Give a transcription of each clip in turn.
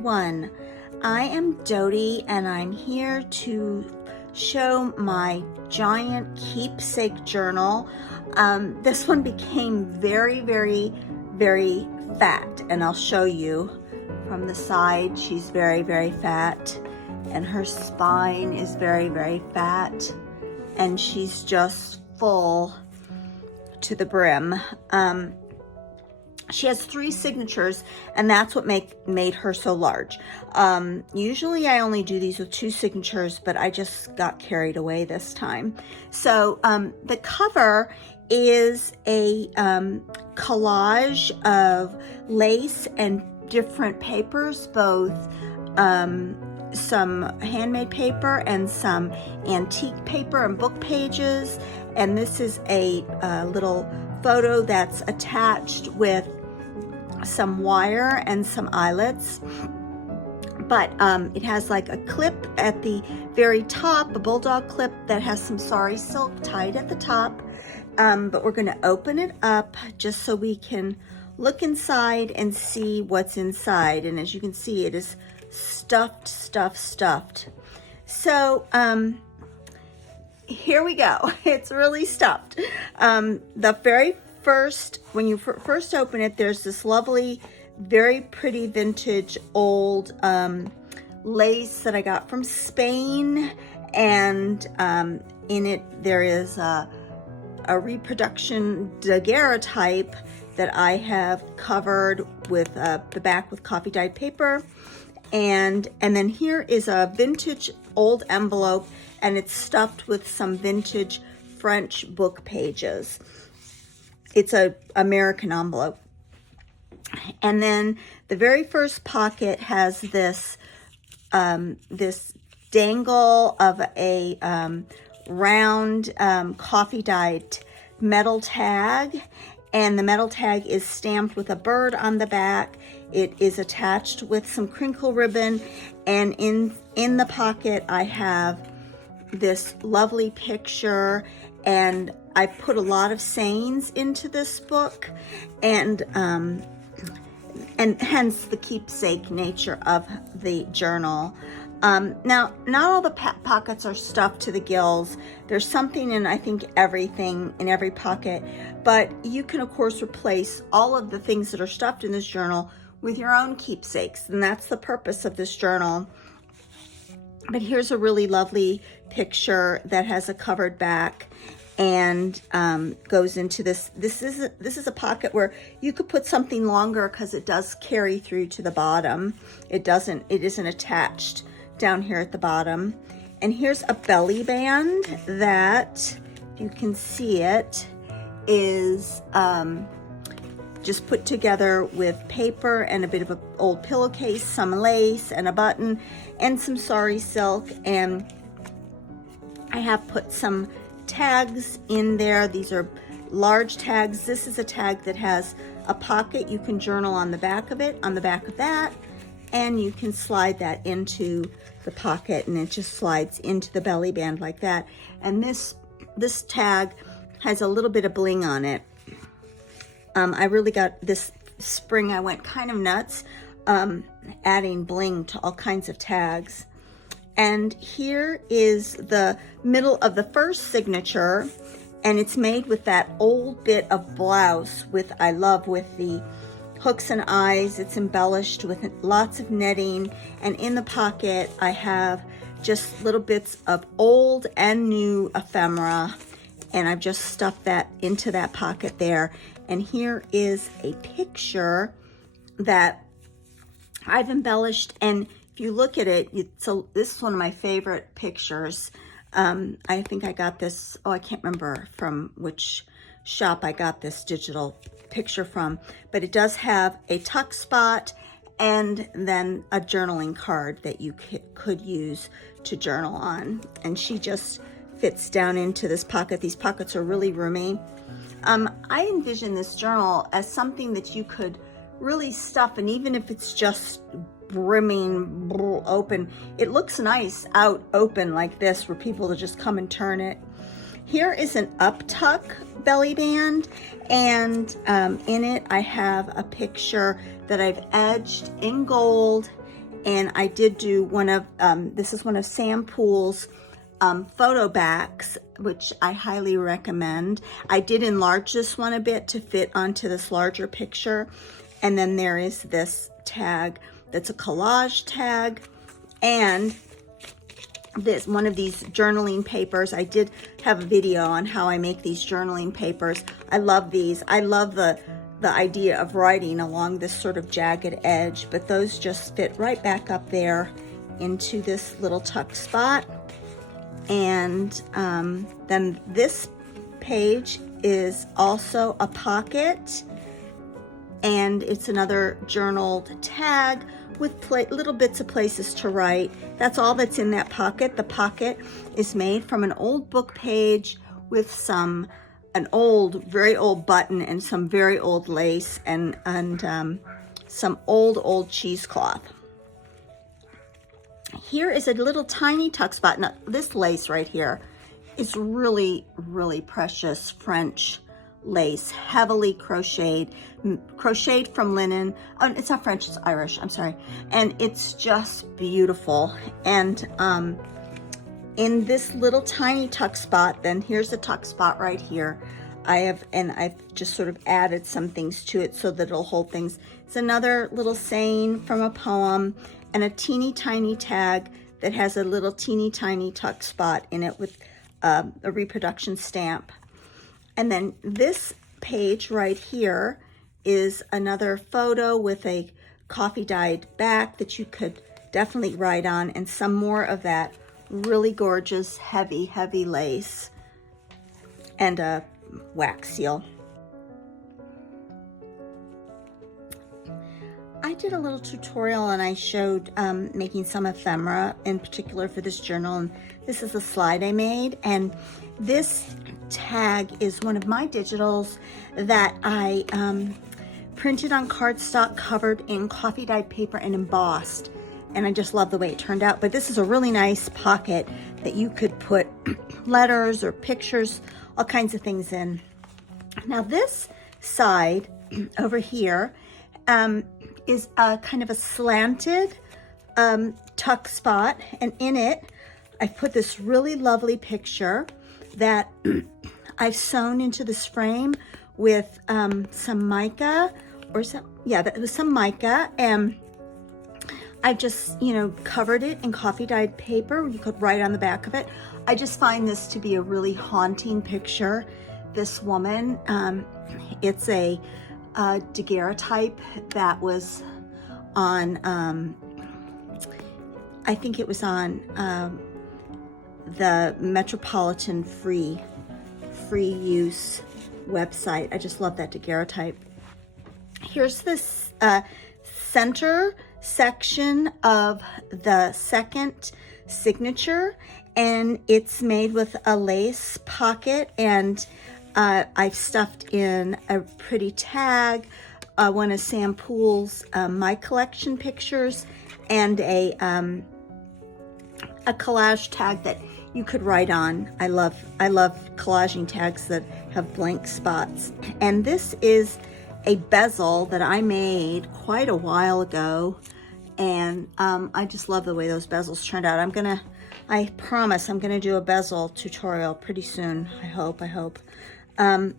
everyone. I am Dodie and I'm here to show my giant Keepsake journal. This one became very fat, and I'll show you from the side. She's very fat, and her spine is very fat, and she's just full to the brim. She has 3 signatures, and that's what made her so large. Usually I only do these with 2 signatures, but I just got carried away this time. So the cover is a collage of lace and different papers, both some handmade paper and some antique paper and book pages. And this is a little photo that's attached with some wire and some eyelets, but it has like a clip at the very top, a bulldog clip that has some sari silk tied at the top. But we're going to open it up just so we can look inside and see what's inside. And as you can see, it is stuffed. So here we go. It's really stuffed. The very first, when you first open it, there's this lovely, very pretty vintage old lace that I got from Spain, and in it there is a reproduction daguerreotype that I have covered with the back with coffee dyed paper, and then here is a vintage old envelope, and it's stuffed with some vintage French book pages. It's a American envelope. And then the very first pocket has this this dangle of a round coffee dyed metal tag, and the metal tag is stamped with a bird on the back. It is attached with some crinkle ribbon, and in the pocket I have this lovely picture, and I put a lot of sayings into this book, and hence the keepsake nature of the journal. Now, not all the pockets are stuffed to the gills. There's something in, I think, everything in every pocket, but you can of course replace all of the things that are stuffed in this journal with your own keepsakes, and that's the purpose of this journal. But here's a really lovely picture that has a covered back and goes into this. This is a pocket where you could put something longer because it does carry through to the bottom. It isn't attached down here at the bottom. And here's a belly band that, if you can see it, is just put together with paper and a bit of an old pillowcase, some lace and a button and some sari silk. And I have put some tags in there. These are large tags. This is a tag that has a pocket. You can journal on the back of it, on the back of that, and you can slide that into the pocket, and it just slides into the belly band like that. And this tag has a little bit of bling on it. I really got this spring, I went kind of nuts adding bling to all kinds of tags. And here is the middle of the first signature, and it's made with that old bit of blouse with the hooks and eyes. It's embellished with lots of netting, and in the pocket I have just little bits of old and new ephemera, and I've just stuffed that into that pocket there. And here is a picture that I've embellished, and if you look at it, this is one of my favorite pictures. I think I got this, I can't remember from which shop I got this digital picture from, but it does have a tuck spot and then a journaling card that you could use to journal on. And she just fits down into this pocket. These pockets are really roomy. I envision this journal as something that you could really stuff, and even if it's just brimming open, it looks nice out open like this for people to just come and turn it. Here is an up tuck belly band, and in it I have a picture that I've edged in gold And I did do one of, this is one of Sam Poole's photo backs, which I highly recommend. I did enlarge this one a bit to fit onto this larger picture. And then there is this tag that's a collage tag, and this one of these journaling papers. I did have a video on how I make these journaling papers. I love these. I love the idea of writing along this sort of jagged edge, but those just fit right back up there into this little tuck spot. And then this page is also a pocket, and it's another journaled tag with little bits of places to write. That's all that's in that pocket. The pocket is made from an old book page with an old, very old button and some very old lace and some old cheesecloth. Here is a little tiny tuck spot. Now, this lace right here is really, really precious French lace, heavily crocheted from linen. Oh, it's not French, it's Irish, I'm sorry. And it's just beautiful. And in this little tiny tuck spot, then here's the tuck spot right here. I've just sort of added some things to it so that it'll hold things. It's another little saying from a poem and a teeny tiny tag that has a little teeny tiny tuck spot in it with a reproduction stamp. And then this page right here is another photo with a coffee dyed back that you could definitely write on, and some more of that really gorgeous heavy lace and a wax seal. I did a little tutorial and I showed making some ephemera in particular for this journal, and this is a slide I made, and this tag is one of my digitals that I printed on cardstock, covered in coffee dyed paper and embossed, and I just love the way it turned out. But this is a really nice pocket that you could put letters or pictures, all kinds of things in. Now this side over here is a kind of a slanted tuck spot, and in it I've put this really lovely picture that I've sewn into this frame with some mica, or that was some mica, and I just, covered it in coffee dyed paper. You could write on the back of it. I just find this to be a really haunting picture. This woman, it's a daguerreotype that was on, I think it was on the Metropolitan free use website. I just love that daguerreotype. Here's this center section of the second signature, and it's made with a lace pocket, and I've stuffed in a pretty tag, one of Sam Poole's My Collection pictures, and a collage tag that you could write on. I love collaging tags that have blank spots. And this is a bezel that I made quite a while ago, and I just love the way those bezels turned out. I promise I'm gonna do a bezel tutorial pretty soon. I hope. And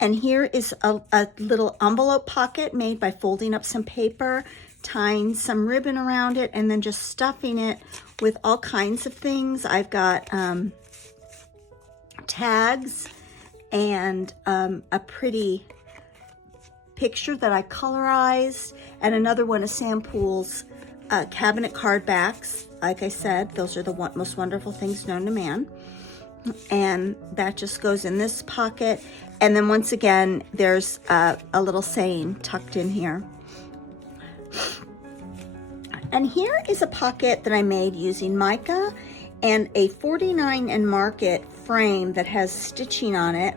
here is a little envelope pocket made by folding up some paper, tying some ribbon around it, and then just stuffing it with all kinds of things. I've got tags and a pretty picture that I colorized, and another one of Sam Poole's cabinet card backs. Like I said, those are the most wonderful things known to man. And that just goes in this pocket. And then once again, there's a little saying tucked in here. And here is a pocket that I made using mica and a 49 and Market frame that has stitching on it.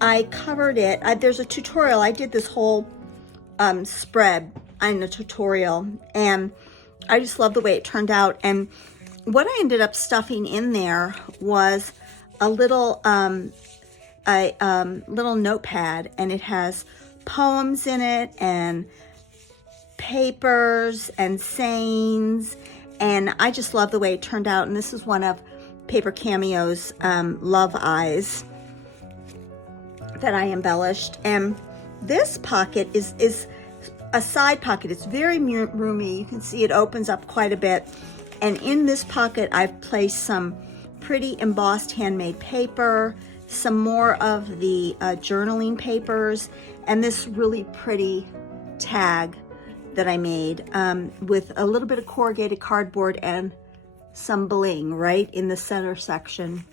I covered it. There's a tutorial. I did this whole spread in a tutorial, and I just love the way it turned out. And what I ended up stuffing in there was a little little notepad, and it has poems in it and papers and sayings, and I just love the way it turned out. And this is one of Paper Cameo's Love Eyes that I embellished. And this pocket is a side pocket. It's very roomy. You can see it opens up quite a bit. And in this pocket, I've placed some pretty embossed handmade paper, some more of the journaling papers, and this really pretty tag that I made with a little bit of corrugated cardboard and some bling right in the center section.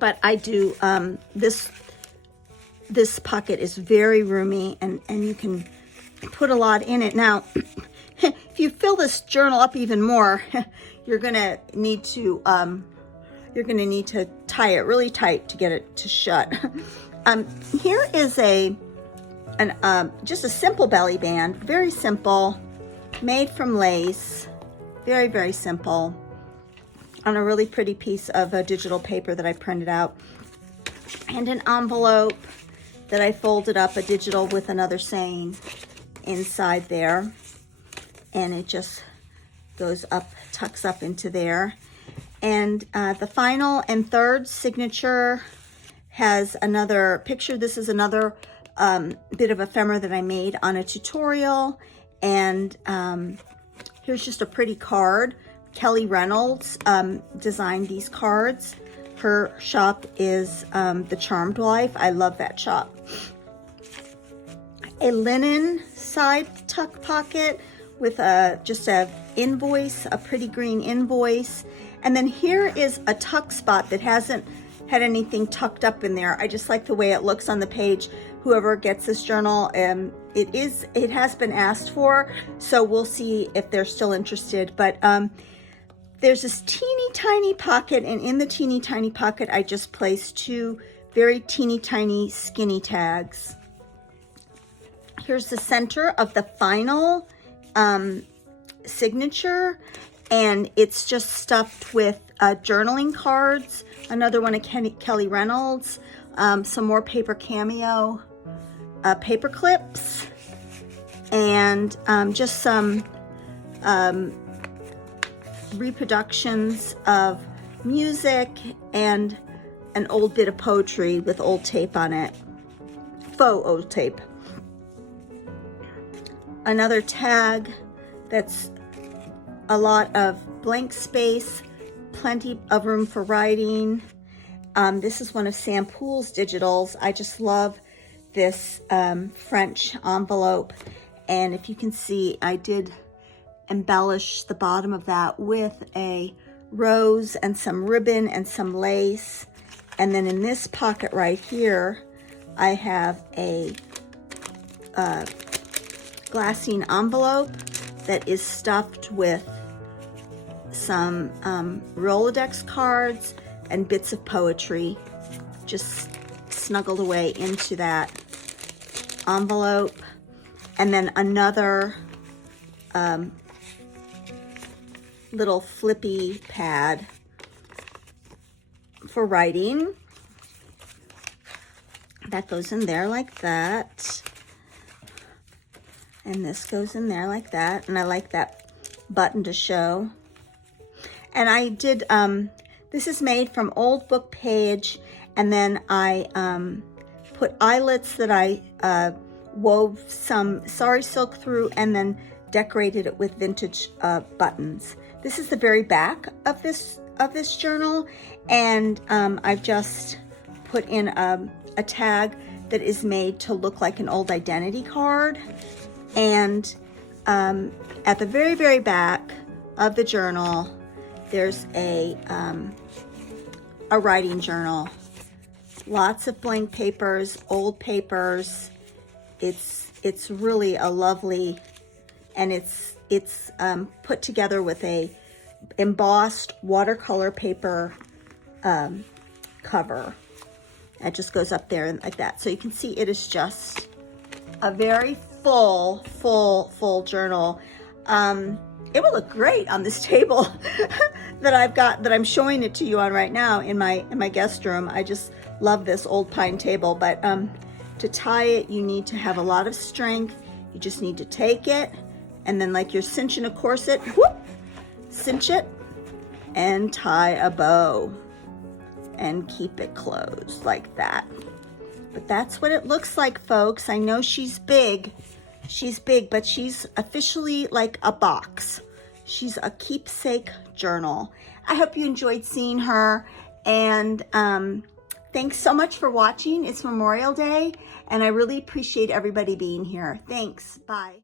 But I do, this pocket is very roomy, and you can put a lot in it. Now, if you fill this journal up even more, you're gonna need to tie it really tight to get it to shut. Here is just a simple belly band, very simple, made from lace, very, very simple, on a really pretty piece of digital paper that I printed out, and an envelope that I folded up, a digital with another saying inside there, and it just goes up, tucks up into there. And the final and third signature has another picture. This is another bit of ephemera that I made on a tutorial. And here's just a pretty card. Kelly Reynolds designed these cards. Her shop is The Charmed Life. I love that shop. A linen side tuck pocket with just a invoice, a pretty green invoice. And then here is a tuck spot that hasn't had anything tucked up in there. I just like the way it looks on the page. Whoever gets this journal, it has been asked for, so we'll see if they're still interested. But there's this teeny tiny pocket, and in the teeny tiny pocket, I just placed two very teeny tiny skinny tags. Here's the center of the final signature, and it's just stuffed with journaling cards, another one of Kelly Reynolds, some more Paper Cameo paper clips, and just some reproductions of music and an old bit of poetry with old tape on it, faux old tape. Another tag that's a lot of blank space, plenty of room for writing. This is one of Sam Poole's digitals. I just love this French envelope. And if you can see, I did embellish the bottom of that with a rose and some ribbon and some lace. And then in this pocket right here, I have a glassine envelope that is stuffed with some Rolodex cards and bits of poetry, just snuggled away into that envelope. And then another little flippy pad for writing. That goes in there like that. And this goes in there like that. And I like that button to show. And I did, this is made from old book page. And then I put eyelets that I wove some sari silk through and then decorated it with vintage buttons. This is the very back of this journal. And I've just put in a tag that is made to look like an old identity card. And at the very, very back of the journal, there's a writing journal. Lots of blank papers, old papers. It's really a lovely, and it's put together with a embossed watercolor paper cover. It just goes up there like that. So you can see it is just a very full journal. It will look great on this table that I'm showing it to you on right now in my guest room. I just love this old pine table, but to tie it, you need to have a lot of strength. You just need to take it, and then like you're cinching a corset, whoop, cinch it, and tie a bow, and keep it closed like that. But that's what it looks like, folks. I know she's big, but she's officially like a box. She's a keepsake journal. I hope you enjoyed seeing her, and thanks so much for watching. It's Memorial Day, and I really appreciate everybody being here. Thanks. Bye.